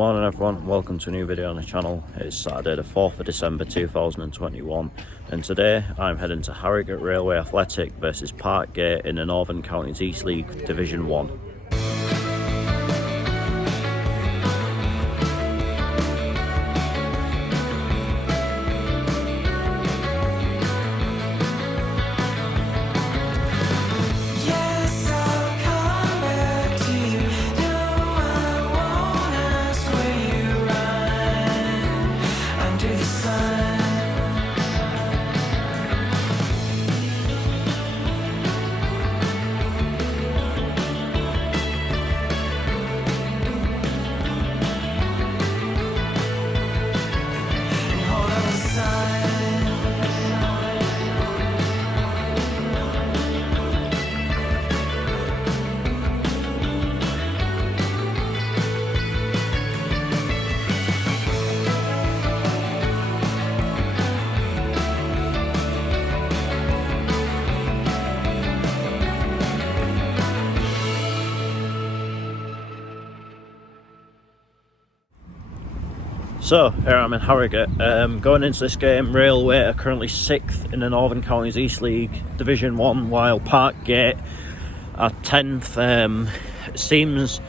Morning everyone, welcome to a new video on the channel. It's Saturday the 4th of December 2021 and today I'm heading to Harrogate Railway Athletic versus Parkgate in the Northern Counties East League Division 1. So here I'm in Harrogate. Going into this game, Railway are currently 6th in the Northern Counties East League Division 1, while Parkgate are 10th. It seems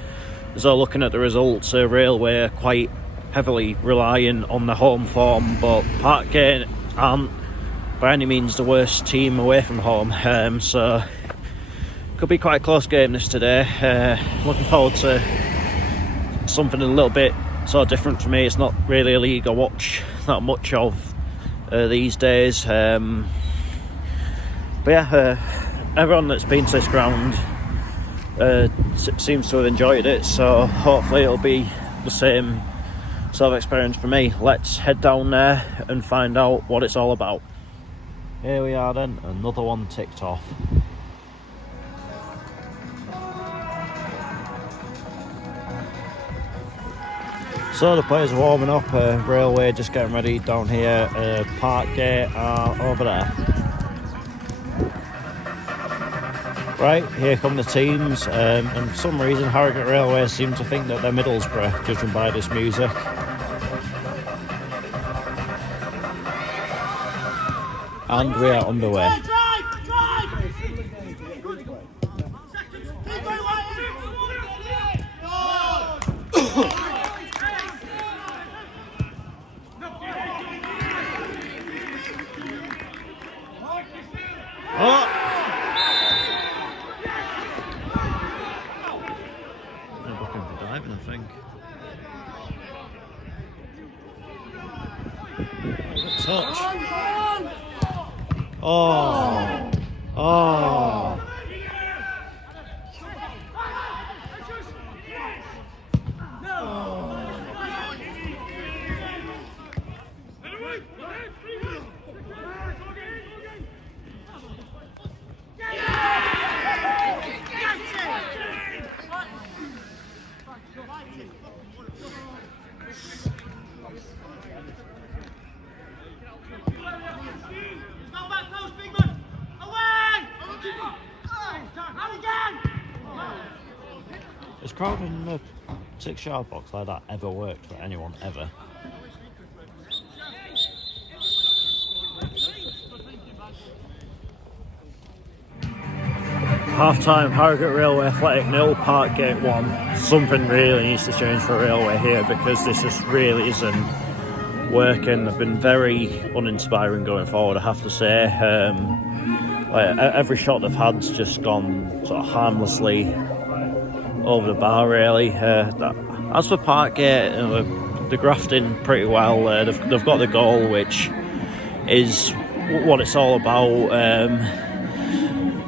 as though, looking at the results, Railway are quite heavily relying on the home form, but Parkgate aren't by any means the worst team away from home. So could be quite a close game this today. Looking forward to something a little bit so different for me. It's not really a league I watch that much of these days, but yeah, everyone that's been to this ground seems to have enjoyed it, so hopefully it'll be the same sort of experience for me. Let's head down there and find out what it's all about. Here we are then, another one ticked off. So the players are warming up, Railway just getting ready down here, Parkgate are over there. Right, here come the teams, and for some reason Harrogate Railway seem to think that they're Middlesbrough, judging by this music. And we are underway. Oh! They're looking for diving, I think. Touch. Oh! Oh! Has crowding in the 6-yard box like that ever worked for anyone ever? Half time, Harrogate Railway Athletic 0, Parkgate 1. Something really needs to change for Railway here because this just really isn't working. They've been very uninspiring going forward, I have to say. Like every shot they've had's just gone sort of harmlessly over the bar, really. As for Parkgate, they're grafting pretty well. They've got the goal, which is what it's all about. I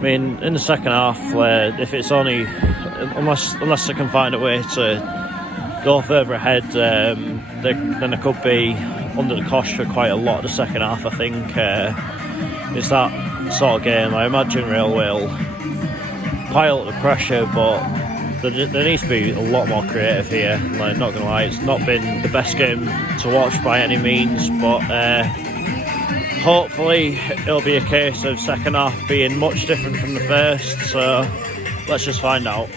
mean, in the second half, if it's only unless they can find a way to go further ahead, then they could be under the cosh for quite a lot of the second half. I think it's that sort of game. I imagine Railway will pile up the pressure, but there needs to be a lot more creative here. Like, not gonna lie, it's not been the best game to watch by any means, but hopefully it'll be a case of second half being much different from the first, so let's just find out.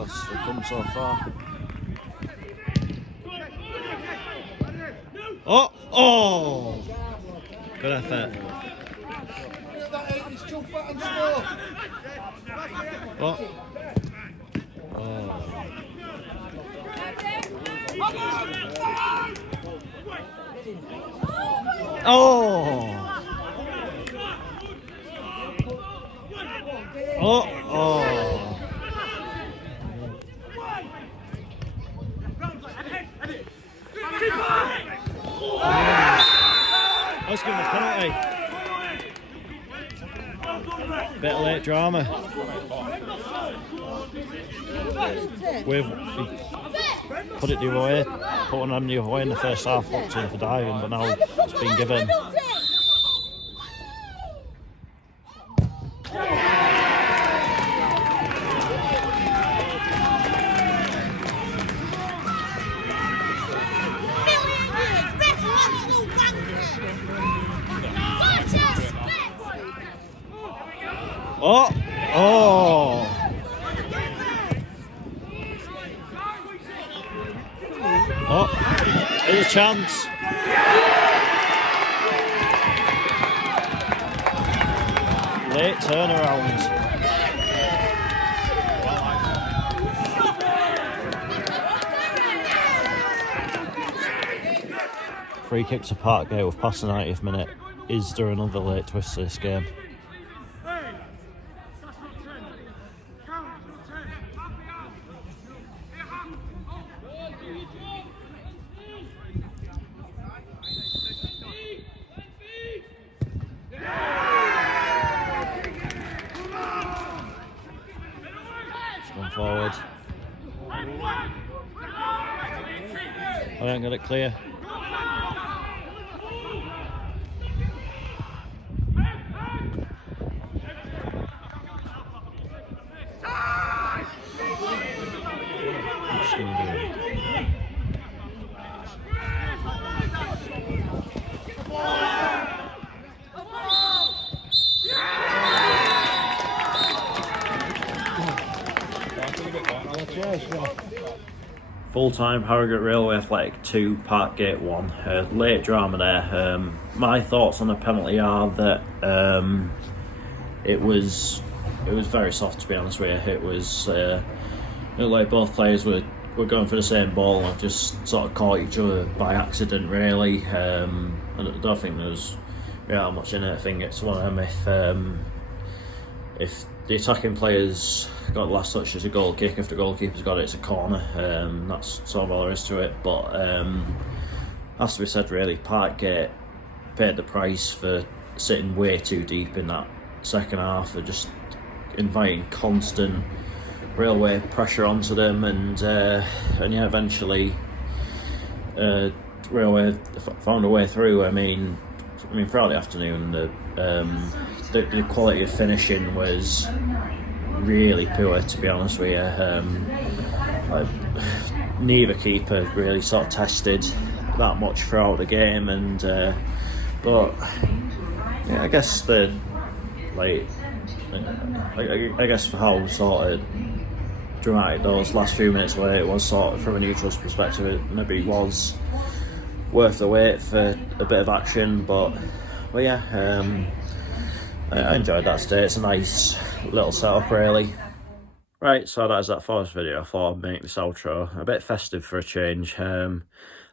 ridiculous. They've come so far. Oh! Oh! Good effort. What? Oh. Oh! Oh! Oh! I was giving a penalty. Bit of late drama. We've put it the other way, put one on the other way in the first half, looked in for diving, but now it's been given. Oh! Oh! Oh! Here's a chance. Late turnaround. Free kick to Parkgate with past the 90th minute. Is there another late twist to this game? Going forward. I ain't got it clear. Full-time Harrogate Railway Athletic 2, Parkgate 1. Late drama there. My thoughts on the penalty are that it was very soft, to be honest with you. It was it looked like both players were going for the same ball and just sort of caught each other by accident, really. I don't think there was really much in it. I think it's one of them, if the attacking players got the last touch, it's a goal kick. If the goalkeeper's got it, it's a corner. That's sort of all there is to it. But has to be said, really, Parkgate paid the price for sitting way too deep in that second half, for just inviting constant railway pressure onto them, and yeah, eventually railway found a way through. I mean, throughout the afternoon, the quality of finishing was really poor, to be honest with you. Neither keeper really sort of tested that much throughout the game, and but yeah, I guess I guess for how sort of dramatic those last few minutes were, it was sort of, from a neutral's perspective, it maybe was worth the wait for a bit of action, but yeah, I enjoyed that stay. It's a nice little setup, really. Right, so that is that for this video. I thought I'd make this outro a bit festive for a change.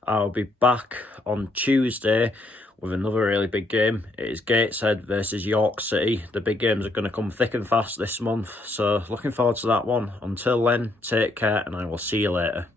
I'll be back on Tuesday with another really big game. It is Gateshead versus York City. The big games are going to come thick and fast this month, so looking forward to that one. Until then, take care, and I will see you later.